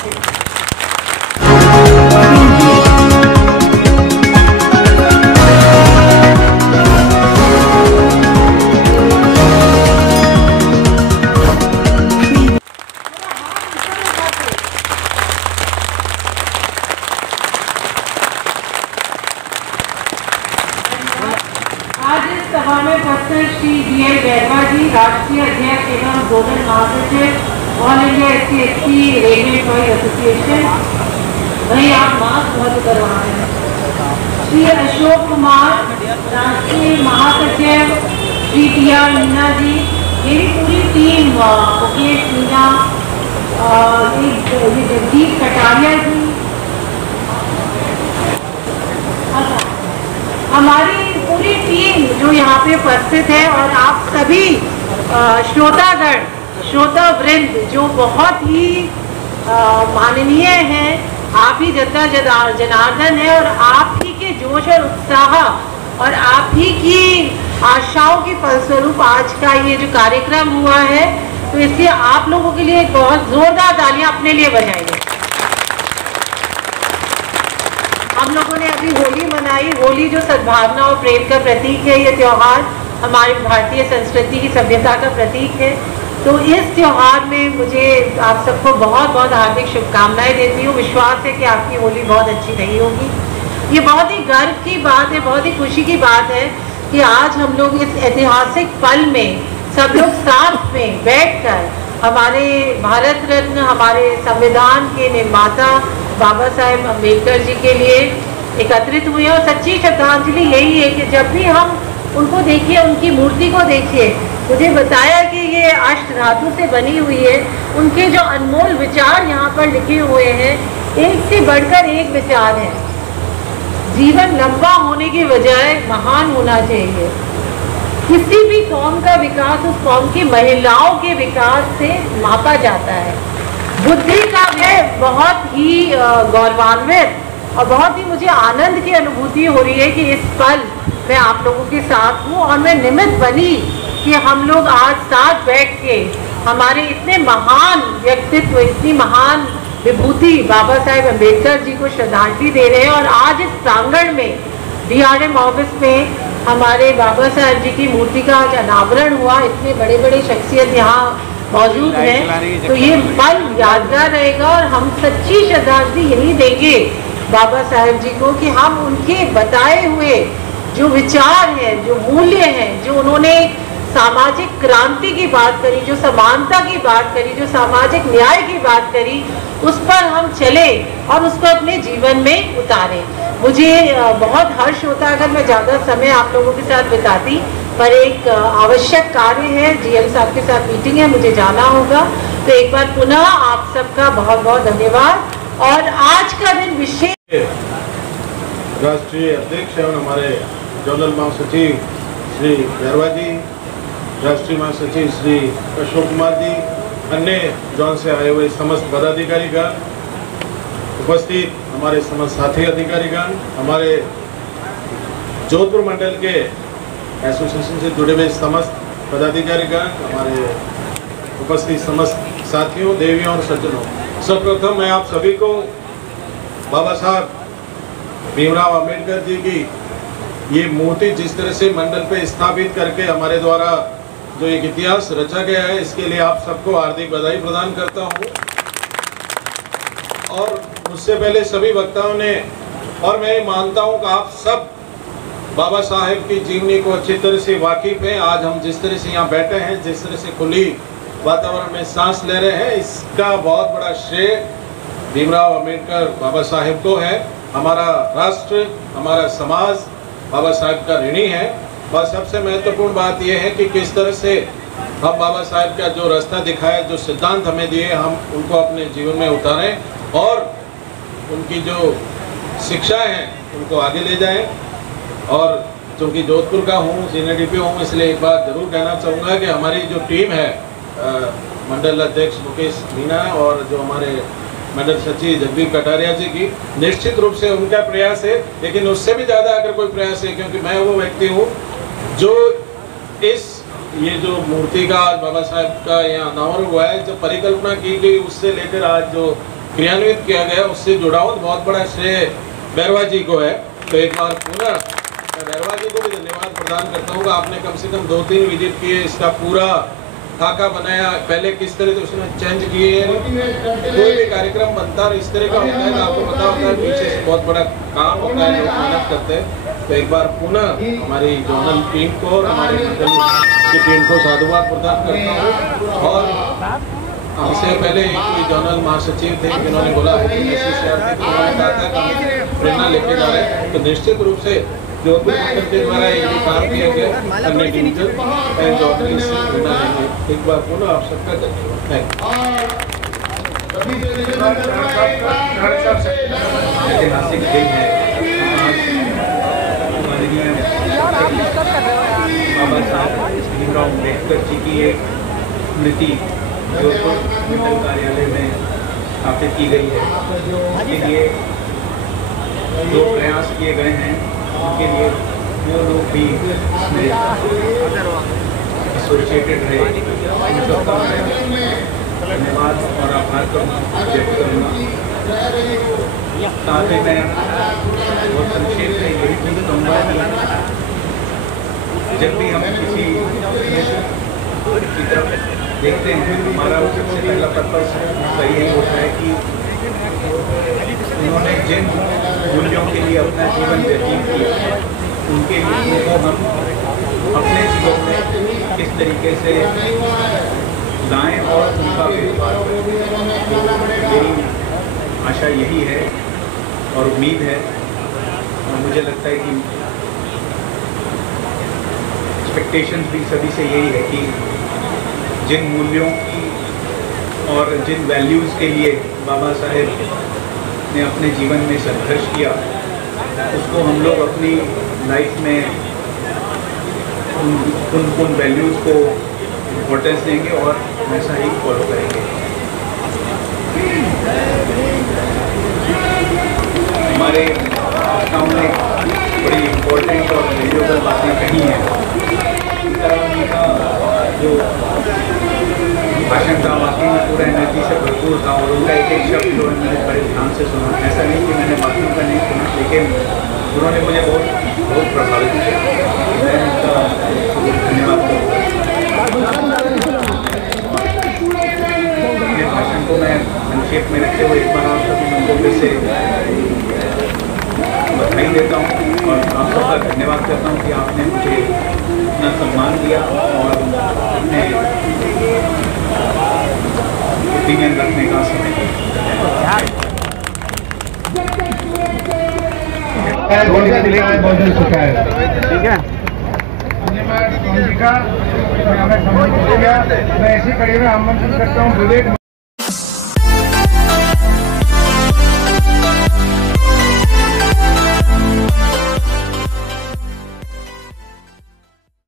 Shri DL Bairwa जी, राष्ट्रीय अध्यक्ष एवं जोनल महासचिव all India SC/ST railway employ association, वही आप मास्क बहुत करवा रहे हैं। श्री अशोक कुमार, राष्ट्रीय महासचिव, श्री PR मीना जी, मेरी पूरी टीम, मुकेश मीना, ये जगदीप कटारिया जी, हमारी पूरी टीम जो यहाँ पे उपस्थित है, और आप सभी श्रोतागण, श्रोता वृंद जो बहुत ही माननीय हैं, आप ही जनता जनार्दन है, और आप ही के जोश और उत्साह और आप ही की आशाओं के फलस्वरूप आज का ये जो कार्यक्रम हुआ है, तो इसलिए आप लोगों के लिए बहुत जोरदार तालियां अपने लिए बजाइए। हम लोगों ने अभी होली मनाई। होली जो सद्भावना और प्रेम का प्रतीक है, ये त्यौहार हमारी भारतीय संस्कृति की सभ्यता का प्रतीक है। तो इस त्यौहार में मुझे आप सबको बहुत बहुत हार्दिक शुभकामनाएं देती हूँ। विश्वास है कि आपकी होली बहुत अच्छी रही होगी। ये बहुत ही गर्व की बात है, बहुत ही खुशी की बात है कि आज हम लोग इस ऐतिहासिक पल में सब लोग साथ में बैठकर हमारे भारत रत्न, हमारे संविधान के निर्माता बाबा साहेब अम्बेडकर जी के लिए एकत्रित हुए। और सच्ची श्रद्धांजलि यही है कि जब भी हम उनको देखिए, उनकी मूर्ति को देखिए, मुझे बताया कि ये अष्ट धातु से बनी हुई है। उनके जो अनमोल विचार यहाँ पर लिखे हुए हैं, एक से बढ़कर एक विचार है। जीवन लंबा होने की बजाय महान होना चाहिए। किसी भी कौम का विकास उस कौम की महिलाओं के विकास से मापा जाता है। बुद्धि का वह बहुत ही गौरवान्वित और बहुत ही मुझे आनंद की अनुभूति हो रही है कि इस पल मैं आप लोगों के साथ हूँ, और मैं निमित्त बनी कि हम लोग आज साथ बैठ के हमारे इतने महान व्यक्तित्व, इतनी महान विभूति बाबा साहेब अम्बेडकर जी को श्रद्धांजलि दे रहे हैं। और आज इस प्रांगण में DRM ऑफिस में हमारे बाबा साहेब जी की मूर्ति का आज अनावरण हुआ। इतने बड़े बड़े शख्सियत यहाँ मौजूद हैं, तो ये पल यादगार रहेगा। और हम सच्ची श्रद्धांजलि यही देंगे बाबा साहेब जी को कि हम उनके बताए हुए जो विचार हैं, जो मूल्य हैं, जो उन्होंने सामाजिक क्रांति की बात करी, जो समानता की बात करी, जो सामाजिक न्याय की बात करी, उस पर हम चले और उसको अपने जीवन में उतारें। मुझे बहुत हर्ष होता अगर मैं ज़्यादा समय आप लोगों के साथ बिताती, पर एक आवश्यक कार्य है, GM साहब के साथ मीटिंग है, मुझे जाना होगा। तो एक बार पुनः आप सबका बहुत बहुत धन्यवाद। और आज का दिन विशेष राष्ट्रीय अध्यक्ष एवं हमारे जोनल महासचिव श्री बैरवा जी, राष्ट्रीय महासचिव श्री अशोक कुमार जी, अन्य जोन से आए हुए समस्त पदाधिकारीगण, उपस्थित हमारे समस्त साथी अधिकारीगण, हमारे जोधपुर मंडल के एसोसिएशन से जुड़े हुए समस्त पदाधिकारीगण, हमारे उपस्थित समस्त साथियों, देवियों और सज्जनों, सर्वप्रथम मैं आप सभी को बाबा साहब भीमराव अंबेडकर जी की ये मूर्ति जिस तरह से मंडल पे स्थापित करके हमारे द्वारा जो एक इतिहास रचा गया है, इसके लिए आप सबको हार्दिक बधाई प्रदान करता हूँ। और उससे पहले सभी वक्ताओं ने, और मैं मानता हूँ कि आप सब बाबा साहेब की जीवनी को अच्छी तरह से वाकिफ हैं। आज हम जिस तरह से यहाँ बैठे हैं, जिस तरह से खुली वातावरण में सांस ले रहे हैं, इसका बहुत बड़ा श्रेय भीमराव अंबेडकर बाबा साहेब को है। हमारा राष्ट्र, हमारा समाज बाबा साहेब का ऋणी है। और सबसे महत्वपूर्ण बात यह है कि किस तरह से हम बाबा साहेब का जो रास्ता दिखाया, जो सिद्धांत हमें दिए, हम उनको अपने जीवन में उतारें और उनकी जो शिक्षा है उनको आगे ले जाएं। और चूँकि जोधपुर का हूँ, सीनियर DPO हूँ, इसलिए एक बात जरूर कहना चाहूँगा कि हमारी जो टीम है, मंडल अध्यक्ष मुकेश मीना और जो हमारे मंडल सचिव जगदीप कटारिया जी की, निश्चित रूप से उनका प्रयास है, लेकिन उससे भी ज़्यादा अगर कोई प्रयास है, क्योंकि मैं वो व्यक्ति हूँ जो ये जो मूर्ति का आज बाबा साहेब का यहाँ अनावरण हुआ है, जो परिकल्पना की गई उससे लेकर आज जो क्रियान्वित किया गया उससे जुड़ा हूँ, बहुत बड़ा श्रेय बैरवा जी को है। तो एक बार पुनः मैं बैरवा जी को भी धन्यवाद प्रदान करता हूँ कि आपने कम से कम 2-3 विजिट किए, इसका पूरा खाका बनाया। पहले किस तरह से उसने चेंज किए, कोई भी कार्यक्रम बनता है इस तरह का होता है तो आपको पता होता है पीछे से बहुत बड़ा काम होता है, लोग मेहनत करते हैं। तो एक बार पुनः हमारी जोनल टीम को और हमारे मंडल की टीम को साधुवाद प्रदान करता हूँ। और हमसे पहले एक कोई जोनल महासचिव थे जिन्होंने बोला है कि उन्होंने कहा था कि हम प्रेरणा लेके जा रहे हैं, तो निश्चित रूप से जोधपुर मंडल के द्वारा एक भी काम किया गया अन्य डिवीजन जोधपुर से प्रेरणा लेंगे। एक बार पुनः आप सबका धन्यवाद। ऐतिहासिक दिन है, बाबा साहब भीमराव अम्बेडकर जी की एक स्मृति जोधपुर मंडल कार्यालय में स्थापित की गई है। उसके लिए जो प्रयास किए गए हैं उनके लिए वो लोग भी एसोसिएटेड रहे, उन सबका मैं धन्यवाद और आभार व्यक्त करूँगा। साथ ही मैं बहुत संक्षेप में यही चीज़ कहूँगा कि जब भी हम किसी की तरफ देखते हैं हमारा सबसे पहला पर्पस सही यही होता है कि उन्होंने जिन मूल्यों के लिए अपना जीवन व्यतीत किया उनके लिए उनको हम अपने जीवन में किस तरीके से लाएं और उनका व्यवहार करें। मेरी आशा यही है और उम्मीद है और मुझे लगता है कि एक्सपेक्टेशंस भी सभी से यही है कि जिन मूल्यों की और जिन वैल्यूज़ के लिए बाबा साहेब ने अपने जीवन में संघर्ष किया उसको हम लोग अपनी लाइफ में उन वैल्यूज़ को इम्पोर्टेंस देंगे और वैसा ही फॉलो करेंगे। हमारे वक्ताओं ने बड़ी इम्पोर्टेंट और वैल्यूएबल बातें कही हैं। उनका जो भाषण था वाकई में पूरा एनर्जी से भरपूर था और उनका एक एक शब्द जो है मैंने बड़े ध्यान से सुना। ऐसा नहीं कि मैंने बातों का नहीं सुना, लेकिन उन्होंने मुझे बहुत प्रभावित किया। मैं उनका धन्यवाद करूँगा। अपने भाषण को मैं संक्षेप में रखते हुए एक बार आप सभी लोगों से बधाई देता हूँ और आप सबका धन्यवाद करता हूँ कि आपने मुझे इतना सम्मान दिया और अपने ओपिनियन रखने का समय दिया। ठीक है, मैं ऐसी कड़ी में आमंत्रित करता हूँ विवेक।